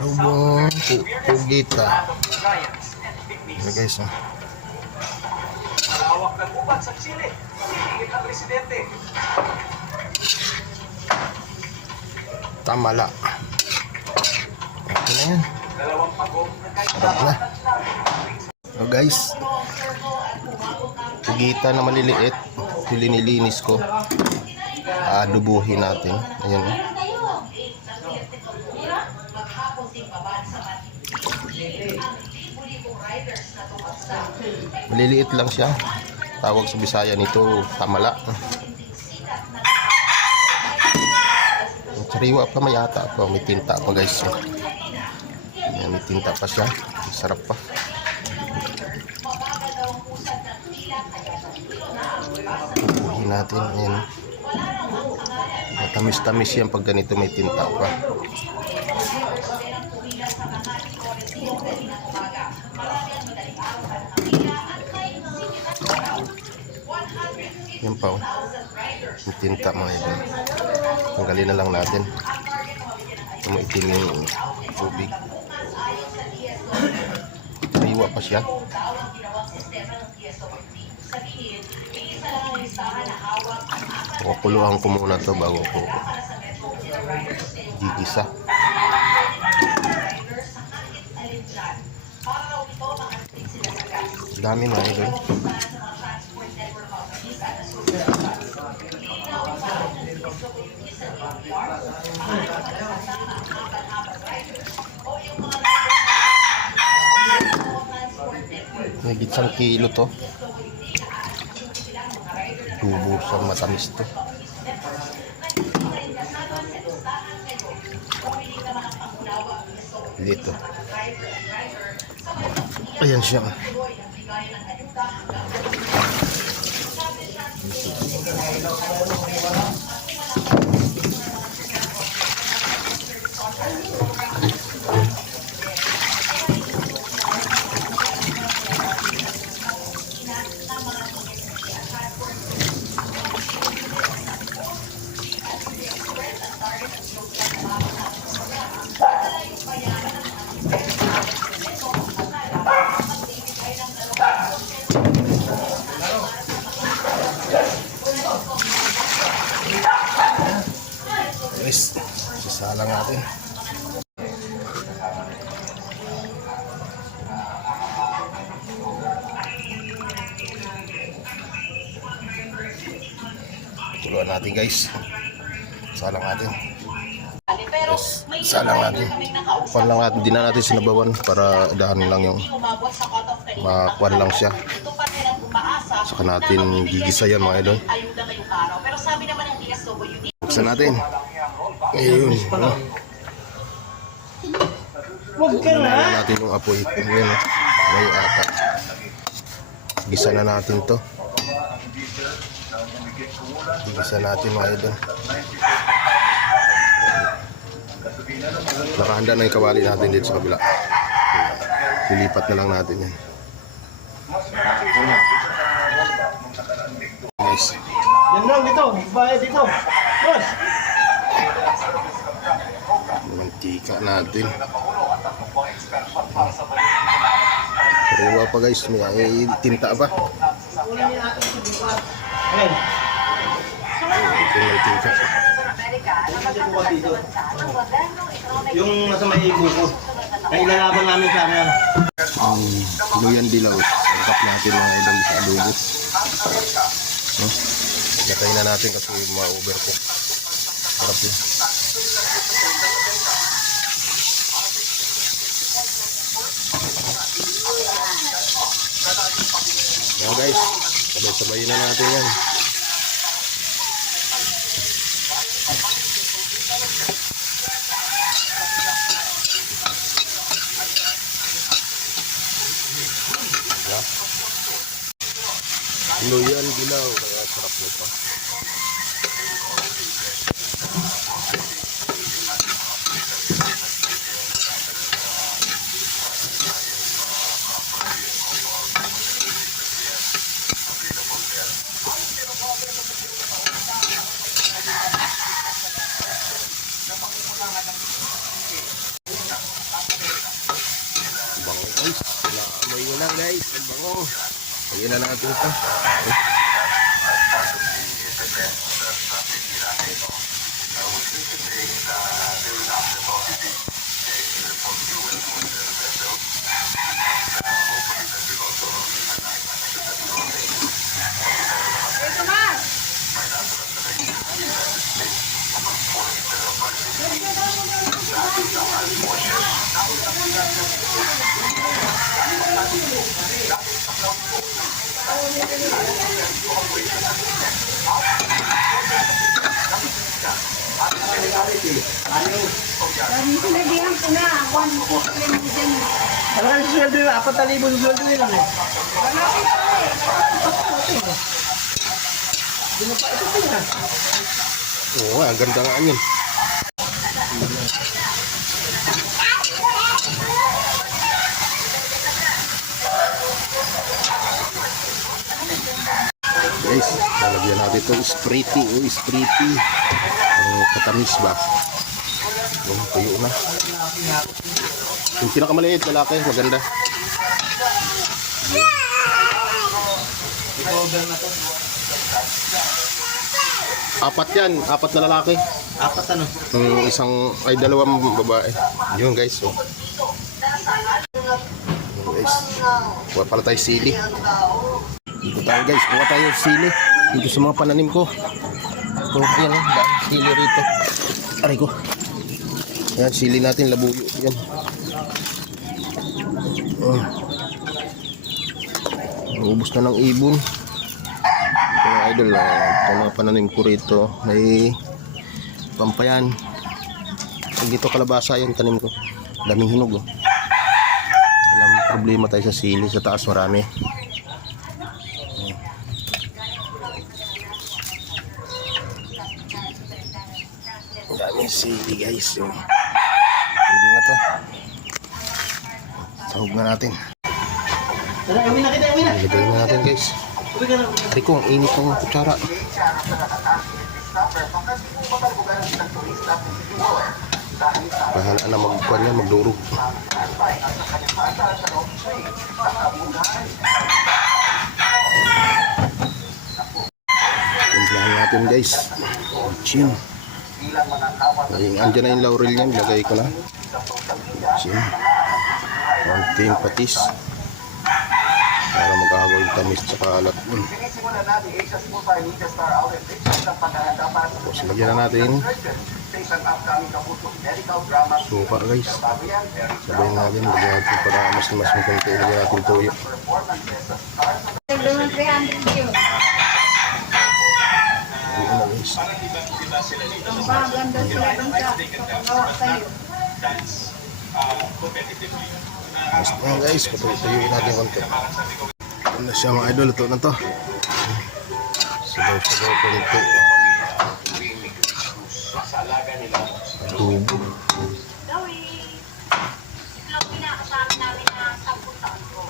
Adobong pugita. Ayan guys, oh. Malawak ng ubat sa Chile. Higit ang presidente. Tamala. Ito na yan. Dalawang pagong Sarap na. So guys, pugita na maliliit. Nililinis ko. Adobuhin natin. Ayan. Maliliit lang siya. Tawag sa Bisaya nito, tamala. Sariwa pa, may ata pa. May tinta pa guys. Ayan, may tinta pa siya. Sarap pa. Ubuhin natin. Ayan. Matamis-tamis yan pag ganito may tinta pa. Yan pa, oh. May tinta mga ito. Tanggalin na lang natin. Tumaitin yung tubig. Sariwa pa siya. Kukuluhan ko muna to bago ko gigisa. Dami na ito. May isang kilo to. Tubusan matamis to. Dito. Ayan siya. Guys, sasalang natin. Tuluan natin guys. Salang natin. Yes, salang natin. Kuan lang natin, di na natin sinabawan para dahan lang yung makuan lang siya. Saka natin gigisa yan mga idol. Buksan natin. Ayun. Tingnan natin yung apoy. Ayan. May ata. Gisa na natin to. Gisa natin mga idol. Nakahanda na yung kawali natin dito sa kabila. Lilipat na lang natin yan. Nice. Yan lang dito, bayad dito. Boss. Mantika natin. Sariwa pa guys, may tinta pa. Ayan. Ito yung mantika. Yung nasa may ibuko. Ay ilalaban namin sa amin. Luyan dilaw. Sangkap natin mga idol sa adobo. Gatay na natin kasi ma-overcook. Sarap yun. Yan guys, sabay-sabayin na natin yan. Luyan dilaw, kaya sarap nito. lang guys, ang bango. Lagyan na natin ito. Sinabihan ko na, 1 mo dyan. Ang sweldo nila, 4,000 sweldo nila eh. Oo, ang ganda nga yun. Guys, lalagyan natin ito spriti o spriti. Ang katamis ba? Yung tuyo na. Yung pinakamaliit, malaki, maganda. Apat yan, apat na lalaki. Apat ano? Isang, ay dalawang babae. Yun guys, oh. Yun guys. Kuha pala tayo sili. Dito tayo guys, kuha tayo sili. Dito sa mga pananim ko. Ito, yan oh, sili rito. Aray ko. Yan, sili natin, labuyo. Yan. Naubos na ng ibon. Ito mga idol, ito mga pananim ko rito. May pampayan. Dito kalabasa yung tanim ko. Daming hinog oh. Walang problema tayo sa sili. Sa taas marami. Daming sili guys. Hindi na to. Sahog na natin. Tara, uwi na kita, uwi na. Ilagay na natin guys. Uwi ka na. Ari ko, ang init ng kutsara. Bahala na magkuhan yan, magdurog. Timplahan natin guys. Chin. Andyan na yung laurel niyan, lagay ko na. Chin. Konting patis. Para mag-agaw yung tamis sa kalat. Sinisimulan natin Asia's multimedia star outlet Richard ang paghahanda para sa Tapos lagyan na natin sa isang upcoming kabutong medical drama. suka guys. Bago yan, Sabayin natin, lagyan natin para mas makunti. Lagyan natin toyo. performances sa stars of Dalawang 300 yun. Lagyan na guys. Ang baganda sila dun sa paggawa sa'yo. Basta na guys, patuloy natin konti. Ano na siya mga idol, ito na to. Sabaw-sabaw konti. Adobo. Itlog pinakasama namin na 10 taon ko.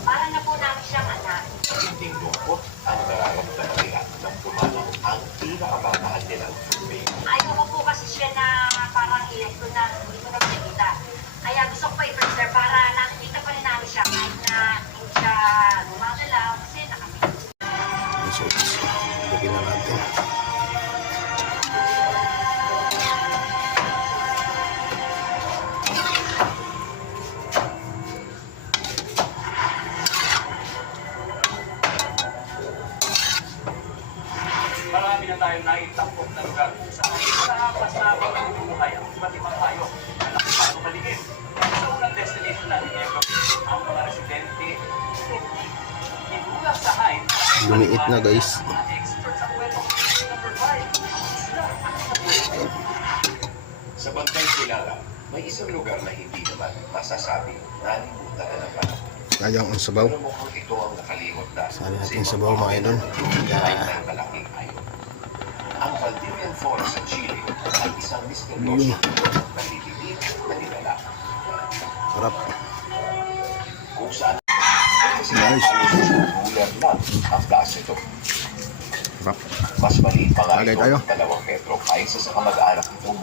Para na po namin siyang anak. Hindi lungkot ang nararamdaman nila ng tumalang ang pinakamamahal nilang survey. Ayoko po kasi siya na parang iyak ko na hindi ko na nakikita. Kaya gusto ko pa i-preserve para nakikita pa rin namin siya kahit na hindi siya gumagalaw kasi nakamit. So, lagyan na natin. Marami na tayong naitampok na lugar kung saan nakakapas na habang namumuhay ang iba't ibang tayo na nakapasok maligid. Sa unang destination natin ngayon, ang mga residente, inulang sa hain, Lumiit na guys. mga experts sa kwento. Number 5, isla at nabuhay. Sa Bantay Kilala, may isang lugar na hindi naman masasabi nalimutan na ng panahon. Kayang ang sabaw. Pero mukhang ito ang nakalimot na Sali natin yung sabaw mga idol. ay may malaking ayon. Ang Valdivian Forest sa Chile ay isang misteryoso na liliit na nilalang. Sarap. Kung saan Nice. ruler lang ang taas ito. Sarap. Mas maliit pa nga Bagay ito tayo. ng 2 metro kaysa sa kamag-anak nitong